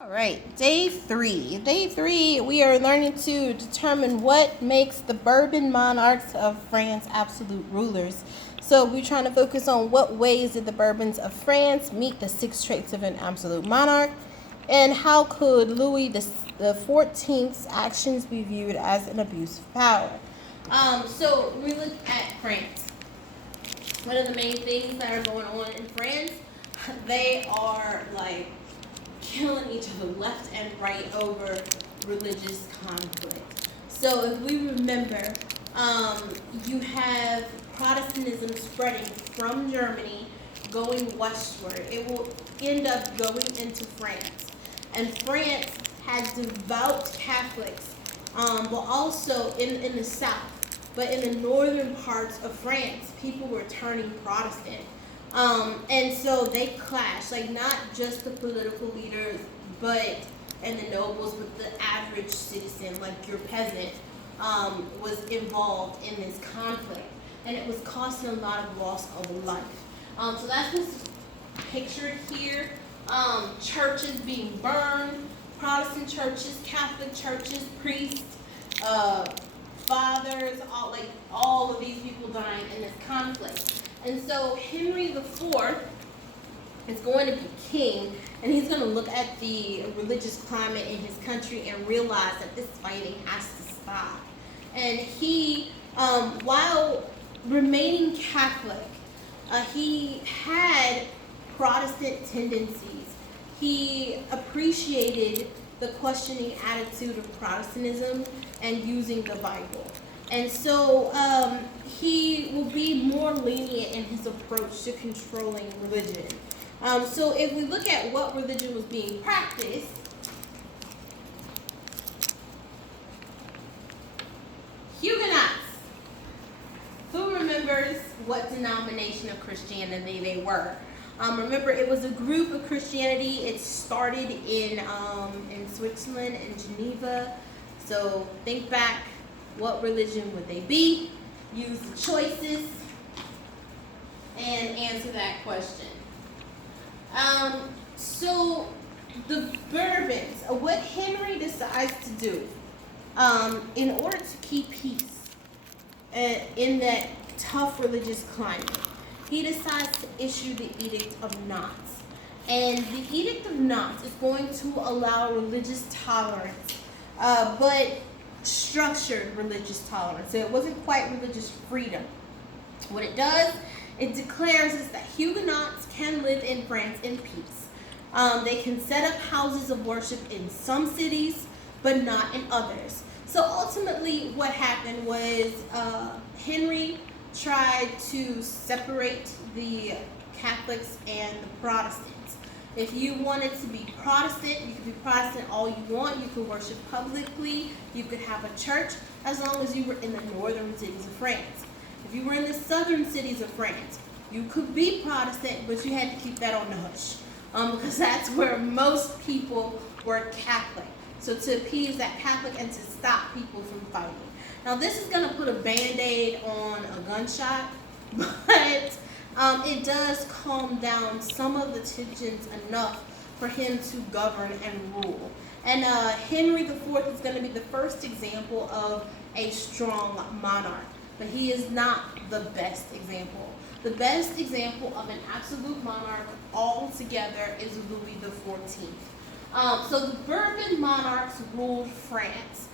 All right, day three. Day three, we are learning to determine what makes the Bourbon monarchs of France absolute rulers. So we're trying to focus on what ways did the Bourbons of France meet the six traits of an absolute monarch, and how could Louis the 14th's actions be viewed as an abuse of power. So when we look at France, one of the main things that are going on in France, they are like killing each other left and right over religious conflict. So if we remember, you have Protestantism spreading from Germany, going westward. It will end up going into France. And France has devout Catholics, but also in the south. But in the northern parts of France, people were turning Protestant. And so they clash, like not just the political leaders, and the nobles, but the average citizen, like your peasant, was involved in this conflict, and it was costing a lot of loss of life. So that's what's pictured here. Churches being burned, Protestant churches, Catholic churches, priests, fathers, all of these people dying in this conflict. And so Henry IV is going to be king, and he's going to look at the religious climate in his country and realize that this fighting has to stop. And he, while remaining Catholic, he had Protestant tendencies. He appreciated the questioning attitude of Protestantism and using the Bible. And so he will be more lenient in his approach to controlling religion. So if we look at what religion was being practiced, Huguenots. Who remembers what denomination of Christianity they were? Remember, it was a group of Christianity. It started in Switzerland and Geneva. So think back. What religion would they be? Use the choices and answer that question. So the Bourbons, what Henry decides to do in order to keep peace in that tough religious climate, he decides to issue the Edict of Nantes. And the Edict of Nantes is going to allow religious tolerance, but structured religious tolerance. So it wasn't quite religious freedom. What it does, it declares is that Huguenots can live in France in peace. They can set up houses of worship in some cities, but not in others. So ultimately what happened was Henry tried to separate the Catholics and the Protestants. If you wanted to be Protestant, you could be Protestant all you want. You could worship publicly. You could have a church as long as you were in the northern cities of France. If you were in the southern cities of France, you could be Protestant, but you had to keep that on the hush because that's where most people were Catholic. So to appease that Catholic and to stop people from fighting. Now this is going to put a Band-Aid on a gunshot, but it does calm down some of the tensions enough for him to govern and rule. And Henry IV is going to be the first example of a strong monarch, but he is not the best example. The best example of an absolute monarch altogether is Louis XIV. So the Bourbon monarchs ruled France.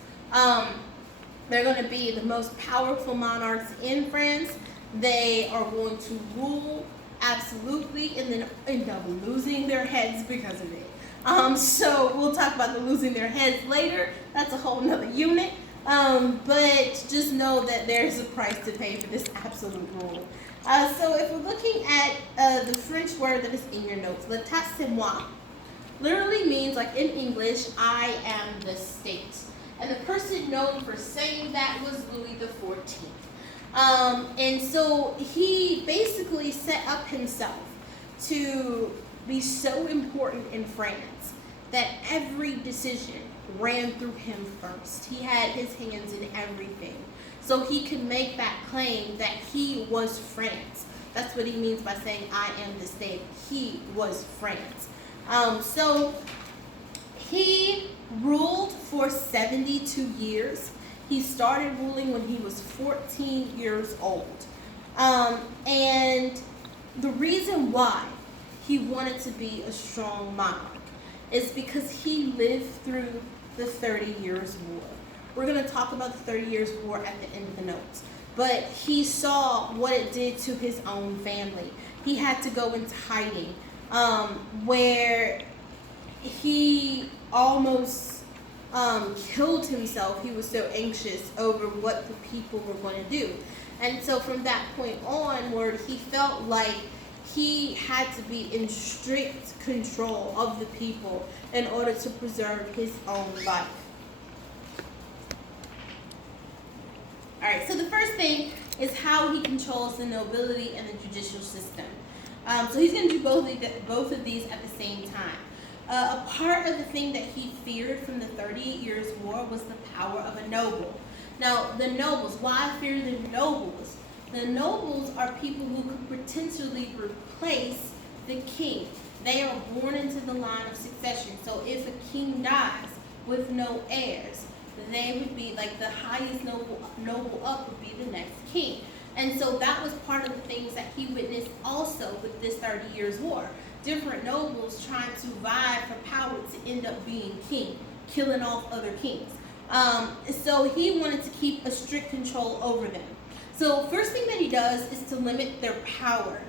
They're going to be the most powerful monarchs in France. They are going to rule absolutely and then end up losing their heads because of it. So we'll talk about the losing their heads later. That's a whole nother unit. But just know that there's a price to pay for this absolute rule. So if we're looking at the French word that is in your notes, l'état c'est moi, literally means, like in English, I am the state. And the person known for saying that was Louis XIV. And so he basically set up himself to be so important in France that every decision ran through him first. He had his hands in everything. So he could make that claim that he was France. That's what he means by saying, I am the state. He was France. So ruled for 72 years. He started ruling when he was 14 years old. And the reason why he wanted to be a strong monarch is because he lived through the 30 Years' War. We're going to talk about the 30 Years' War at the end of the notes. But he saw what it did to his own family. He had to go into hiding, where he almost killed himself. He was so anxious over what the people were going to do. And so from that point onward, he felt like he had to be in strict control of the people in order to preserve his own life. All right, so the first thing is how he controls the nobility and the judicial system. So he's going to do both of these at the same time. A part of the thing that he feared from the 30 Years' War was the power of a noble. Now, the nobles, why fear the nobles? The nobles are people who could potentially replace the king. They are born into the line of succession. So if a king dies with no heirs, they would be like the highest noble up would be the next king. And so that was part of the things that he witnessed also with this 30 Years' War. Different nobles trying to vie for power to end up being king, killing off other kings. So he wanted to keep a strict control over them. So first thing that he does is to limit their power.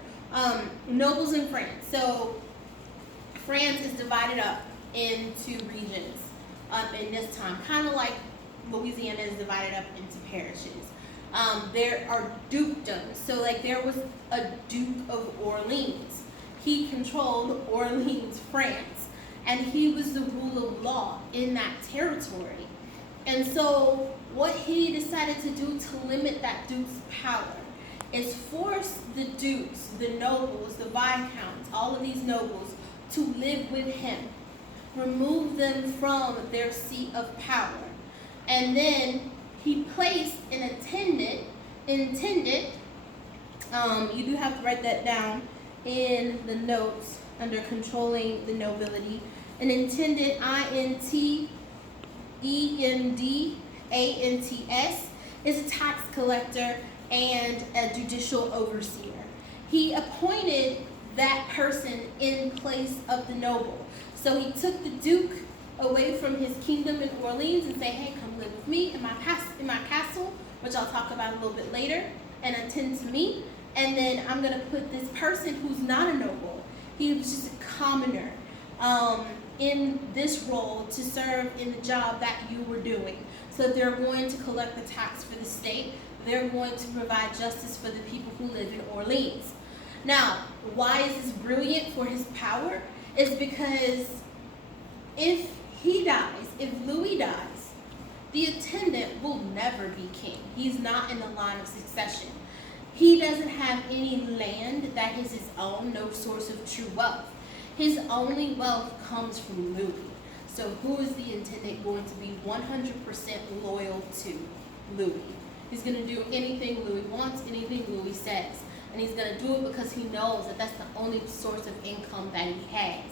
Nobles in France. So France is divided up into regions in this time, kind of like Louisiana is divided up into parishes. There are dukedoms. So like there was a Duke of Orleans. He controlled Orleans, France, and he was the rule of law in that territory. And so what he decided to do to limit that duke's power is force the dukes, the nobles, the viscounts, all of these nobles to live with him. Remove them from their seat of power. And then he placed an intendant, you do have to write that down in the notes under controlling the nobility. An intendant, INTENDANTS, is a tax collector and a judicial overseer. He appointed that person in place of the noble. So he took the duke away from his kingdom in Orleans and say, hey, come live with me in my castle, which I'll talk about a little bit later, and attend to me. And then I'm going to put this person who's not a noble, he was just a commoner, in this role to serve in the job that you were doing. So they're going to collect the tax for the state. They're going to provide justice for the people who live in Orleans. Now, why is this brilliant for his power? Is because if he dies, if Louis dies, the attendant will never be king. He's not in the line of succession. He doesn't have any land that is his own, no source of true wealth. His only wealth comes from Louis. So who is the intendant going to be 100% loyal to? Louis. He's going to do anything Louis wants, anything Louis says. And he's going to do it because he knows that that's the only source of income that he has.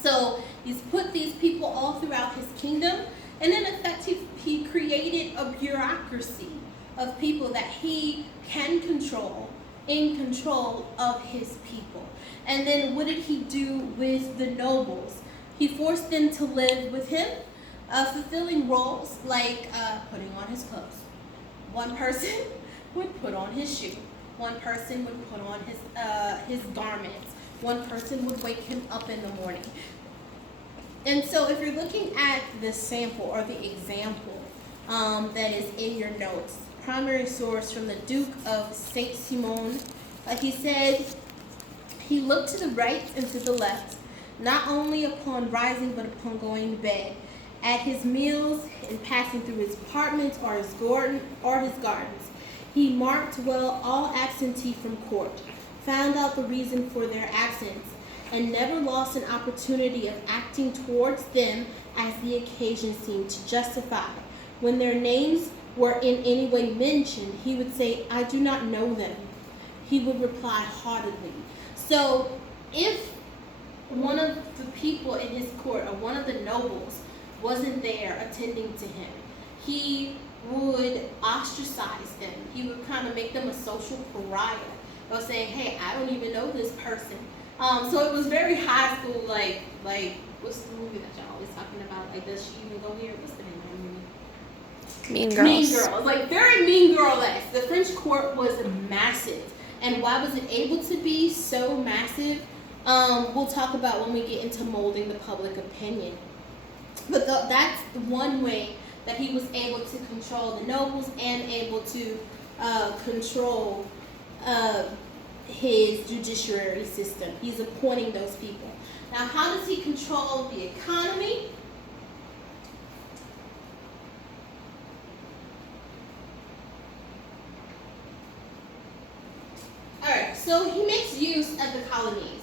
So he's put these people all throughout his kingdom, and in effect he created a bureaucracy of people that he can control, in control of his people. And then what did he do with the nobles? He forced them to live with him, fulfilling roles like putting on his clothes. One person would put on his shoe. One person would put on his garments. One person would wake him up in the morning. And so if you're looking at the sample or the example that is in your notes, primary source from the Duke of Saint-Simon, he said, he looked to the right and to the left, not only upon rising but upon going to bed, at his meals, in passing through his apartments or his gardens. He marked well all absentee from court, found out the reason for their absence, and never lost an opportunity of acting towards them as the occasion seemed to justify. When their names were in any way mentioned, he would say, I do not know them. He would reply haughtily. So if one of the people in his court or one of the nobles wasn't there attending to him. He would ostracize them. He would kind of make them a social pariah. They'll say, hey, I don't even know this person. So it was very high school, like what's the movie that y'all always talking about? Like, does she even go here? What's the name of the movie? Mean Girls. Mean Girls, like very Mean Girl-esque. The French court was massive. And why was it able to be so massive? We'll talk about when we get into molding the public opinion. But that's one way that he was able to control the nobles and able to control his judiciary system. He's appointing those people. Now, how does he control the economy? Alright, so he makes use of the colonies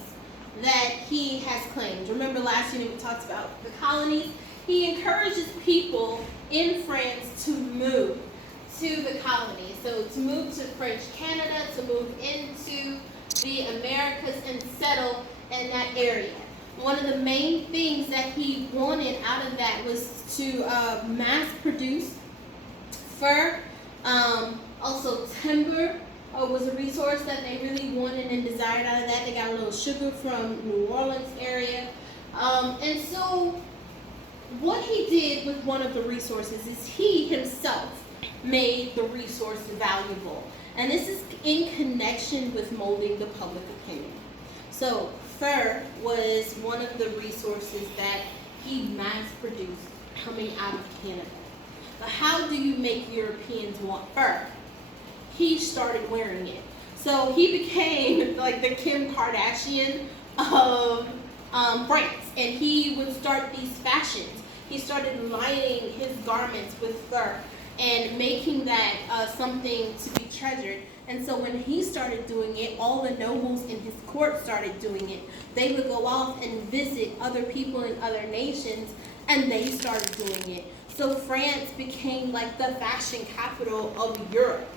that he has claimed. Remember last unit we talked about the colonies. He encourages people in France to move to the colonies. So to move to French Canada, to move into the Americas and settle in that area. One of the main things that he wanted out of that was to mass produce fur. Also timber was a resource that they really wanted and desired out of that. They got a little sugar from New Orleans area. And so what he did with one of the resources is he himself made the resource valuable. And this is in connection with molding the public opinion. So fur was one of the resources that he mass produced coming out of Canada. But how do you make Europeans want fur? He started wearing it. So he became like the Kim Kardashian of France. And he would start these fashions. He started lining his garments with fur and making that something to be treasured. And so when he started doing it, all the nobles in his court started doing it. They would go off and visit other people in other nations, and they started doing it. So France became like the fashion capital of Europe,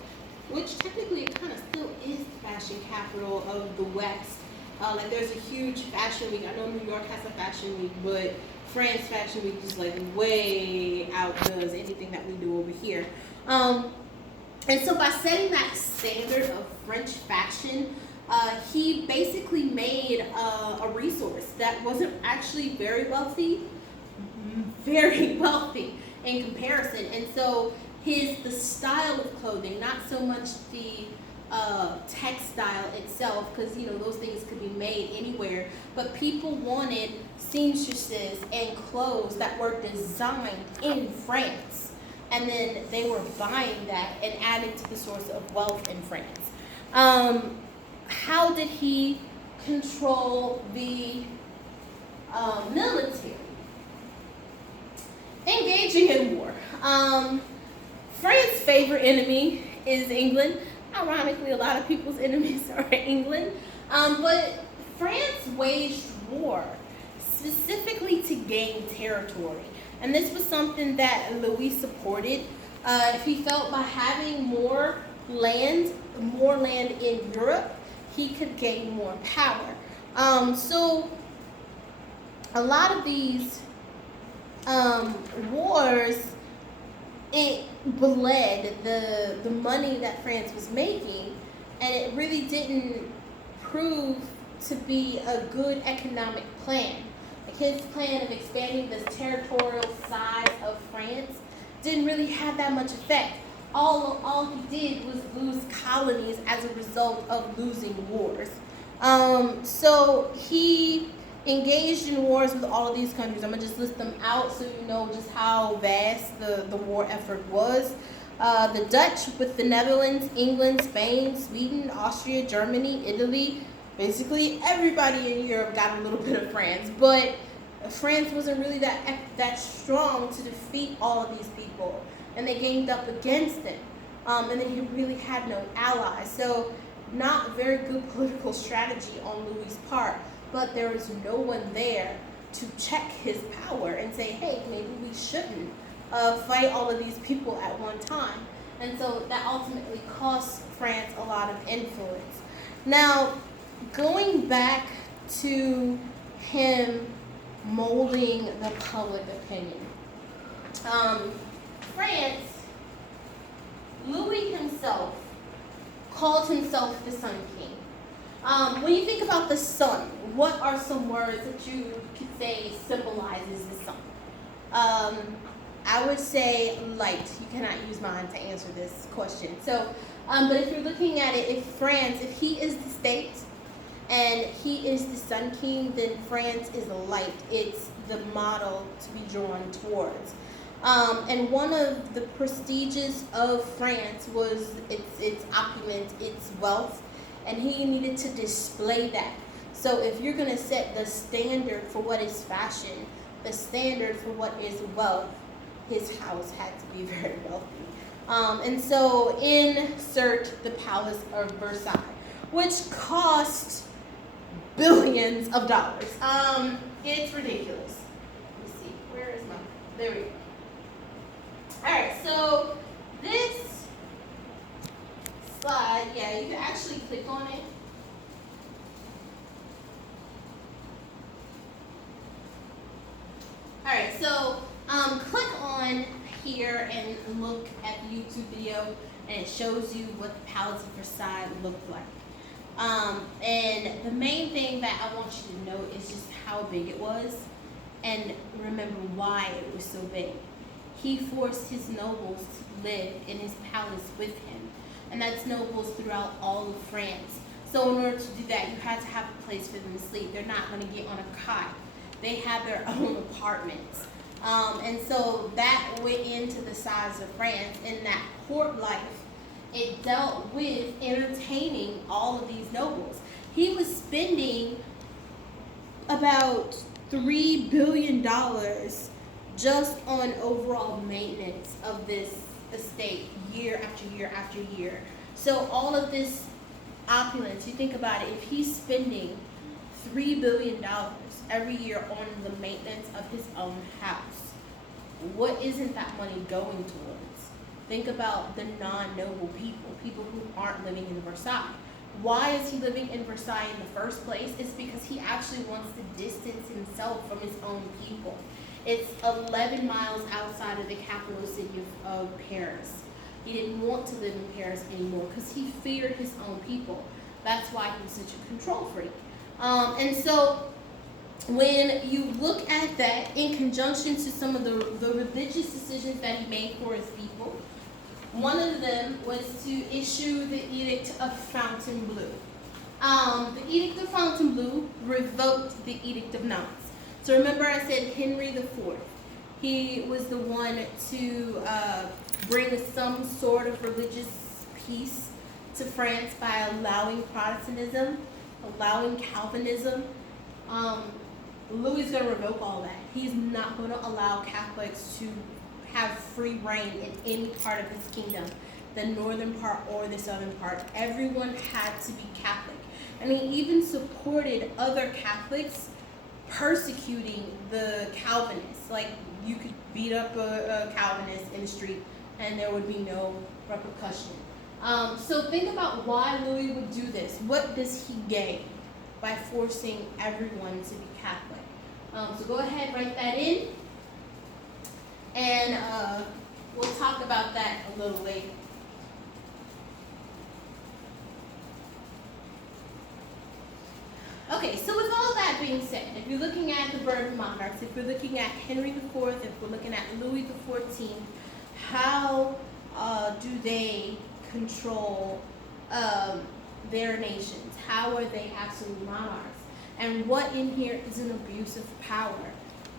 which technically it kind of still is the fashion capital of the West. Like there's a huge fashion week. I know New York has a fashion week, but France Fashion Week is like way outdoes anything that we do over here. And so by setting that standard of French fashion, he basically made a resource that wasn't actually very wealthy in comparison. And so the style of clothing, not so much the textile itself, because those things could be made anywhere, but people wanted seamstresses and clothes that were designed in France, and then they were buying that and adding to the source of wealth in France. How did he control the military? Engaging in war. France's favorite enemy is England. Ironically, a lot of people's enemies are England. But France waged war specifically to gain territory. And this was something that Louis supported. He felt by having more land in Europe, he could gain more power. So a lot of these wars, it bled the money that France was making, and it really didn't prove to be a good economic plan. Like his plan of expanding the territorial size of France didn't really have that much effect. All he did was lose colonies as a result of losing wars. So he engaged in wars with all of these countries. I'm going to just list them out so you know just how vast the war effort was. The Dutch with the Netherlands, England, Spain, Sweden, Austria, Germany, Italy. Basically, everybody in Europe got a little bit of France. But France wasn't really that strong to defeat all of these people. And they ganged up against him. And then he really had no allies. So not very good political strategy on Louis' part. But there was no one there to check his power and say, hey, maybe we shouldn't fight all of these people at one time. And so that ultimately cost France a lot of influence. Now, going back to him molding the public opinion. um, France, Louis himself called himself the Sun King. When you think about the sun, what are some words that you could say symbolizes the sun? I would say light. You cannot use mine to answer this question. So, but if you're looking at it, if France, if he is the state and he is the Sun King, then France is a light. It's the model to be drawn towards. And one of the prestiges of France was its opulence, its wealth, and he needed to display that. So if you're going to set the standard for what is fashion, the standard for what is wealth, his house had to be very wealthy. And so insert the Palace of Versailles, which cost billions of dollars. It's ridiculous. Let me see, where is my, there we go. Alright, so this slide, yeah, you can actually click on it. Alright, so click on here and look at the YouTube video, and it shows you what the Palace of Versailles looked like. And the main thing that I want you to know is just how big it was, and remember why it was so big. He forced his nobles to live in his palace with him, and that's nobles throughout all of France. So in order to do that, you had to have a place for them to sleep. They're not going to get on a cot. They have their own apartments. And so that went into the size of France, and that court life, it dealt with entertaining all of these nobles. He was spending about $3 billion just on overall maintenance of this estate year after year after year. So all of this opulence, you think about it, if he's spending $3 billion every year on the maintenance of his own house, what isn't that money going towards? Think about the non-noble people who aren't living in Versailles. Why is he living in Versailles in the first place? It's because he actually wants to distance himself from his own people. It's 11 miles outside of the capital city of Paris. He didn't want to live in Paris anymore because he feared his own people. That's why he was such a control freak. And so when you look at that in conjunction to some of the religious decisions that he made for his people, one of them was to issue the Edict of Fontainebleau. The Edict of Fontainebleau revoked the Edict of Nantes. So remember I said Henry IV. He was the one to bring some sort of religious peace to France by allowing Protestantism, allowing Calvinism. Louis is going to revoke all that. He's not going to allow Catholics to have free reign in any part of his kingdom, the northern part or the southern part. Everyone had to be Catholic. And he even supported other Catholics persecuting the Calvinists. Like, you could beat up a Calvinist in the street and there would be no repercussion. So think about why Louis would do this. What does he gain by forcing everyone to be Catholic? So go ahead, write that in, and we'll talk about that a little later. Okay, so with all that being said, if you're looking at the Bourbon monarchs, if you're looking at Henry IV, if we're looking at Louis XIV, how do they control their nations? How are they absolute monarchs? And what in here is an abuse of power?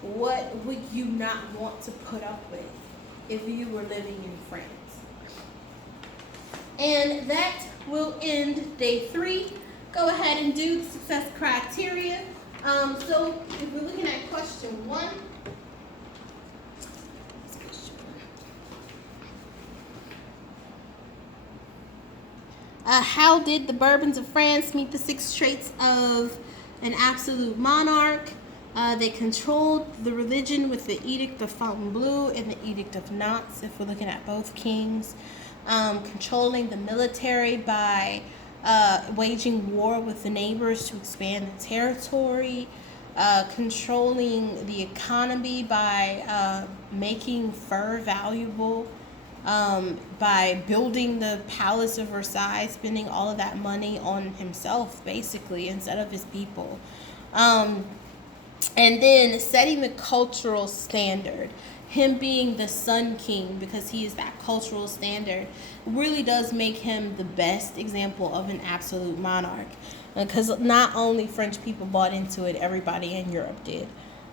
What would you not want to put up with if you were living in France? And that will end day 3. Go ahead and do the success criteria. So if we're looking at question 1, how did the Bourbons of France meet the 6 traits of an absolute monarch? They controlled the religion with the Edict of Fontainebleau and the Edict of Nantes, if we're looking at both kings. Controlling the military by waging war with the neighbors to expand the territory. controlling the economy by making fur valuable, by building the Palace of Versailles, spending all of that money on himself, basically, instead of his people. And then setting the cultural standard. Him being the Sun King, because he is that cultural standard, really does make him the best example of an absolute monarch. Because not only French people bought into it, everybody in Europe did.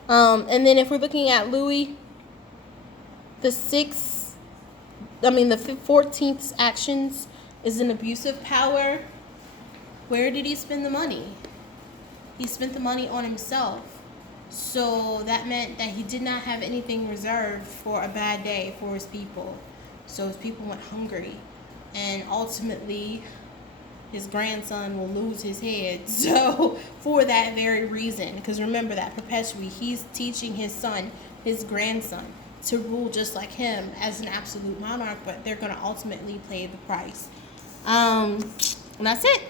And then if we're looking at Louis the 14th's actions is an abuse of power. Where did he spend the money? He spent the money on himself. So that meant that he did not have anything reserved for a bad day for his people. So his people went hungry. And ultimately, his grandson will lose his head. So for that very reason, because remember that perpetually, he's teaching his son, his grandson, to rule just like him as an absolute monarch, but they're going to ultimately pay the price. And that's it.